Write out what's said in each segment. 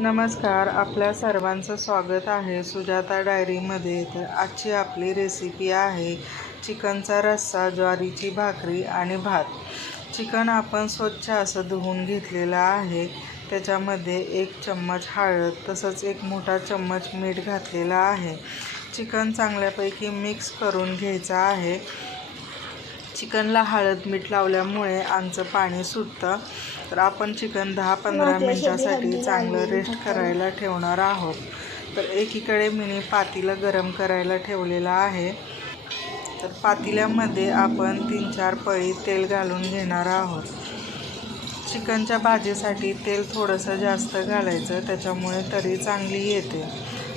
नमस्कार आपल्या सर्वांचं स्वागत आहे सुजाता डायरीमध्ये. तर आजची आपली रेसिपी आहे चिकनचा रस्सा ज्वारीची भाकरी आणि भात. चिकन आपण स्वच्छ असं धुवून घेतलेलं आहे. त्याच्यामध्ये एक चम्मच हळद तसंच एक मोठा चम्मच मीठ घातलेला आहे. चिकन चांगल्यापैकी मिक्स करून घ्यायचं आहे. चिकनला हळद मीठ लावल्यामुळे आमचं पाणी सुटतं. तर आपण चिकन दहा पंधरा मिनटासाठी चांगलं रेस्ट करायला ठेवणार आहोत. तर एकीकडे मिनी पातीलं गरम करायला ठेवलेलं आहे. तर पातिल्यामध्ये आपण तीन चार पळी तेल घालून घेणार आहोत. चिकनच्या भाजीसाठी तेल थोडंसं जास्त घालायचं त्याच्यामुळे तरी चांगली येते.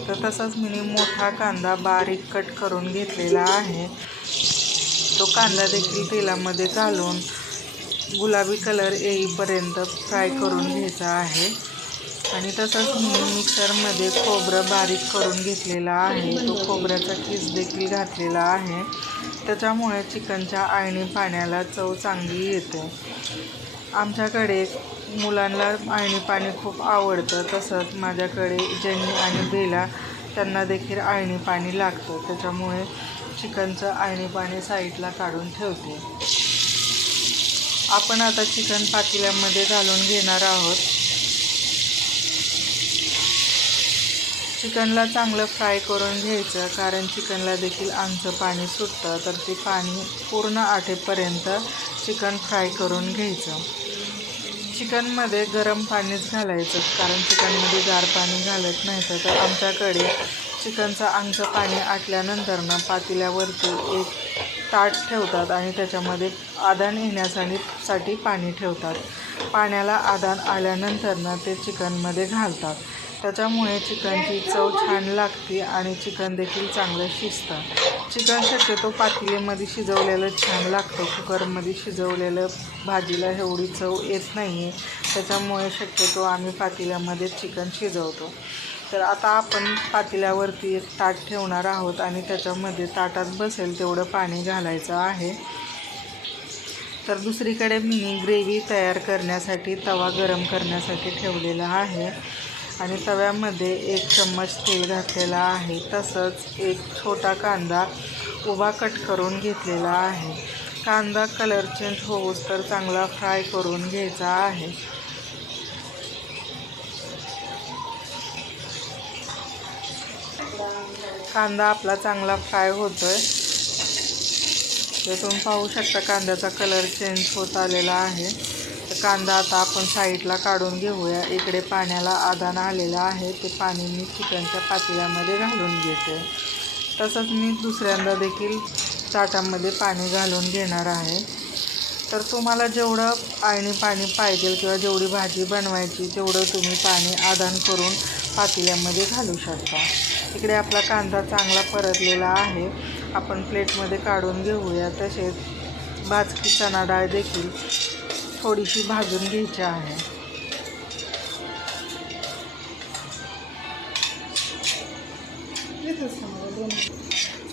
तर तसंच मी मोठा कांदा बारीक कट करून घेतलेला आहे. तो कांदा देखील तेलामध्ये घालून गुलाबी कलर येईपर्यंत फ्राय करून घ्यायचा आहे. आणि तसंच मी मिक्सरमध्ये खोबरं बारीक करून घेतलेला आहे. तो खोबऱ्याचा किस देखील घातलेला आहे. त्याच्यामुळे चिकनच्या आळणी पाण्याला चव चांगली येते. आमच्याकडे मुलांना आळणी पाणी खूप आवडतं. तसंच माझ्याकडे जेनी आणि बेला त्यांना देखील आळणी पाणी लागतं. त्याच्यामुळे चिकनचं आळणी पाणी साईडला काढून ठेवते. आपण आता चिकन पातेल्यामध्ये घालून घेणार आहोत. चिकनला चांगलं फ्राय करून घ्यायचं कारण चिकनला देखील आमचं पाणी सुटतं. तर ते पाणी पूर्ण आठेपर्यंत चिकन फ्राय करून घ्यायचं. चिकनमध्ये गरम पाणीच घालायचं. कारण चिकनमध्ये गार पाणी घालत नाही तर आमच्याकडे चिकनचं आमचं पाणी आटल्यानंतर ना पातेल्यावरती एक ताट ठेवतात आणि त्याच्यामध्ये आदान येण्यासाठी साठी पाणी ठेवतात. पाण्याला आदान आल्यानंतर ना ते चिकनमध्ये घालतात. त्याच्यामुळे चिकनची चव छान लागते आणि चिकन देखील चांगलं शिजतं. चिकन शक्यतो पातेलीमध्ये शिजवलेलं छान लागतं. कुकरमध्ये शिजवलेलं भाजीला एवढी चव येत नाही आहे त्याच्यामुळे शक्यतो आम्ही पातेल्यामध्ये चिकन शिजवतो. तर आता आपण पातेल्यावरती एक ताट ठेवणार आहोत आणि त्याच्यामध्ये ताटात बसेल तेवढं पाणी घालायचं आहे. तर दुसरीकडे मी ग्रेव्ही तयार करण्यासाठी तवा गरम करण्यासाठी ठेवलेला आहे. आणि तव्यामध्ये एक चम्मच तेल घातलेला आहे. तसंच एक छोटा कांदा उभा कट करून घेतलेला आहे. कांदा कलर चेंज होऊस तर चांगला फ्राय करून घ्यायचा आहे. कांदा आपला चांगला फ्राय होतो आहे तुम्ही पाहू शकता कांद्याचा कलर चेंज होत आलेला आहे. कांदा आता आपण साईडला काढून घेऊया. इकडे पाण्याला आधान आलेलं आहे. ते पाणी मी चिकनच्या पातेल्यामध्ये घालून घेते. तसंच मी दुसऱ्यांदा देखील चाटामध्ये पाणी घालून घेणार आहे. तर तुम्हाला जेवढं आळणी पाणी पाहिजे किंवा जेवढी भाजी बनवायची तेवढं तुम्ही पाणी आदान करून पातेल्यामध्ये घालू शकता. इकडे आपला कांदा चांगला परतलेला आहे. आपण प्लेटमध्ये काढून घेऊया. तसेच भाजकी चणा डाळ देखील थोडीशी भाजून घ्यायची आहे.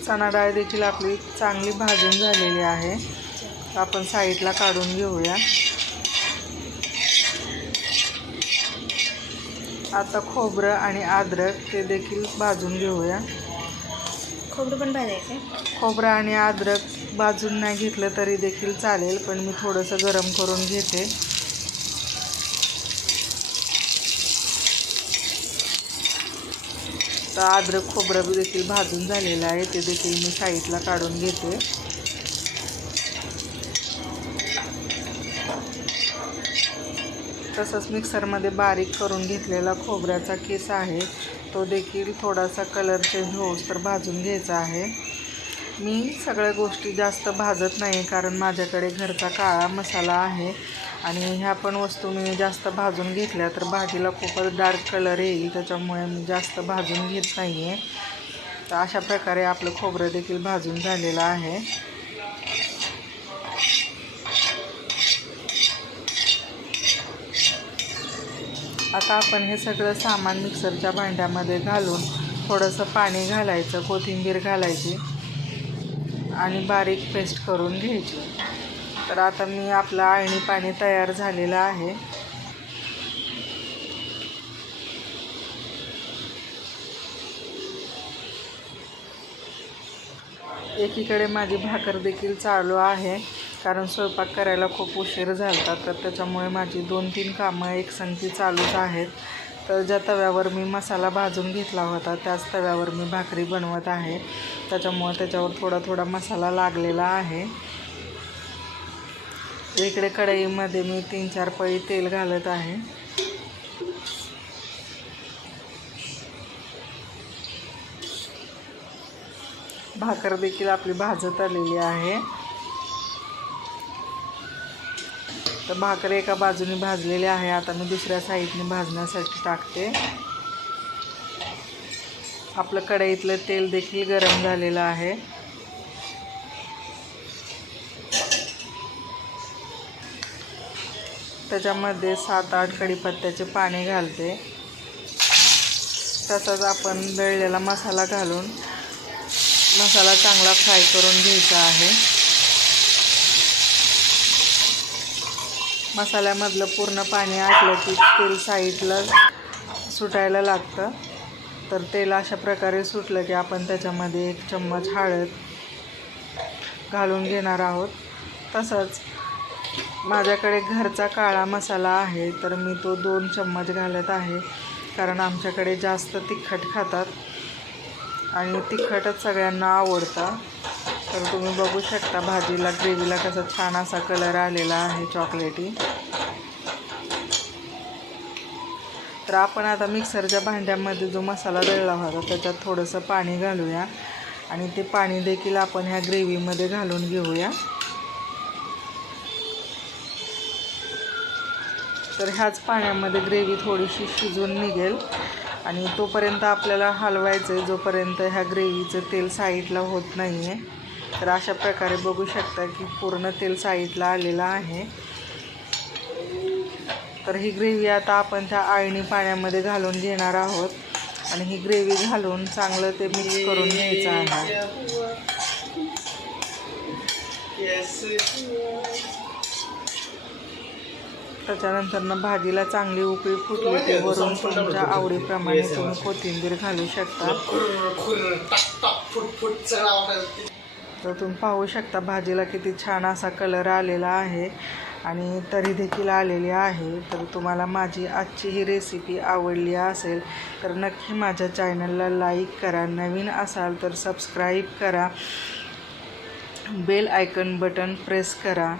चणा डाळ देखील आपली चांगली भाजून झालेली आहे. आपण साईडला काढून घेऊया. आता खोबरं आणि अद्रक ते देखील भाजून घेऊया. खोबरं पण भाजायचं खोबरं आणि अद्रक भाजून नाही घेतलं तरी देखील चालेल पण मी थोडंसं गरम करून घेते. तर अद्रक खोबरं देखील भाजून झालेलं आहे ते देखील मी साईडला काढून घेते. तसंच मिक्सरमध्ये बारीक करून घेतलेला खोबऱ्याचा केस आहे तो देखील थोडासा कलर चेंज होऊस तर भाजून घ्यायचा आहे. मी सगळ्या गोष्टी जास्त भाजत नाही कारण माझ्याकडे घरचा काळा मसाला आहे. आणि ह्या पण वस्तू मी जास्त भाजून घेतल्या तर भाजीला खूपच डार्क कलर येईल त्याच्यामुळे मी जास्त भाजून घेत नाही आहे तर अशा प्रकारे आपलं खोबरं देखील भाजून झालेलं आहे. आता आपण हे सगळं सामान मिक्सरच्या भांड्यामध्ये घालून थोडंसं पाणी घालायचं कोथिंबीर घालायची. आणि बारीक पेस्ट करून घ्यायची. तर आता मी आपलं आळणी पाणी तयार झालेलं आहे. एकीकडे माझी भाकर देखील चालू आहे कारण स्वयंपाक करायला खूप उशीर झाला तर त्याच्यामुळे माझी दोन तीन कामं एकसंगी चालूच आहेत. तर ज्या तव्यावर मी मसाला भाजून घेतला होता त्याच तव्यावर मी भाकरी बनवत आहे. त्याच्यामुळे त्याच्यावर थोडा थोडा मसाला लागलेला आहे. इकडे कढईमध्ये मी तीन चार पळी तेल घालत आहे. भाकर देखील आपली भाजत आलेली आहे. तर भाकर एका बाजूने भाजलेली आहे. आता मी दुसऱ्या साईडने भाजण्यासाठी टाकते. आपलं कढईतलं तेल देखील गरम झालेलं आहे. त्याच्यामध्ये सात आठ कढीपत्त्याचे पाने घालते. तसंच आपण दळलेला मसाला घालून मसाला चांगला फ्राय करून घ्यायचा आहे. मसाल्यामधलं पूर्ण पाणी आटलं की तेल साईडला सुटायला लागतं. तर तेल अशा प्रकारे सुटलं की आपण त्याच्यामध्ये एक चम्मच हळद घालून घेणार आहोत. तसंच माझ्याकडे घरचा काळा मसाला आहे तर मी तो दोन चम्मच घालत आहे. कारण आमच्याकडे जास्त तिखट खातात आणि तिखटच सगळ्यांना आवडतं. तर तुम्ही बघू शकता भाजीला ग्रेव्हीला कसा छान असा कलर आलेला आहे चॉकलेटी तर आपण आता मिक्सरच्या भांड्यामध्ये जो मसाला दळला होता त्याच्यात थोडंसं पाणी घालूया. आणि ते पाणी देखील आपण ह्या ग्रेव्हीमध्ये घालून घेऊया. तर ह्याच पाण्यामध्ये ग्रेव्ही थोडीशी शिजून निघेल. आणि तोपर्यंत आपल्याला हलवायचं आहे जोपर्यंत ह्या ग्रेव्हीचं तेल साईडला होत नाही आहे तर अशा प्रकारे बघू शकता की पूर्ण तेल साईडला आलेलं आहे. तर ही ग्रेव्ही आता आपण त्या आळणी पाण्यामध्ये घालून घेणार आहोत. आणि ही ग्रेव्ही घालून चांगलं ते मिक्स करून घ्यायचं आहे. त्याच्यानंतरनं भाजीला चांगली उकळी फुटली ते वरून तुमच्या आवडीप्रमाणे तुम्ही कोथिंबीर घालू शकता. तर तुम्ही पाहू शकता भाजीला किती छान असा कलर आलेला आहे आणि तरी देखील आलेली आहे. तर तुम्हाला माझी आजची ही रेसिपी आवडली असेल तर नक्की माझ्या चॅनलला लाईक करा. नवीन असाल तर सबस्क्राईब करा. बेल आयकन बटन प्रेस करा.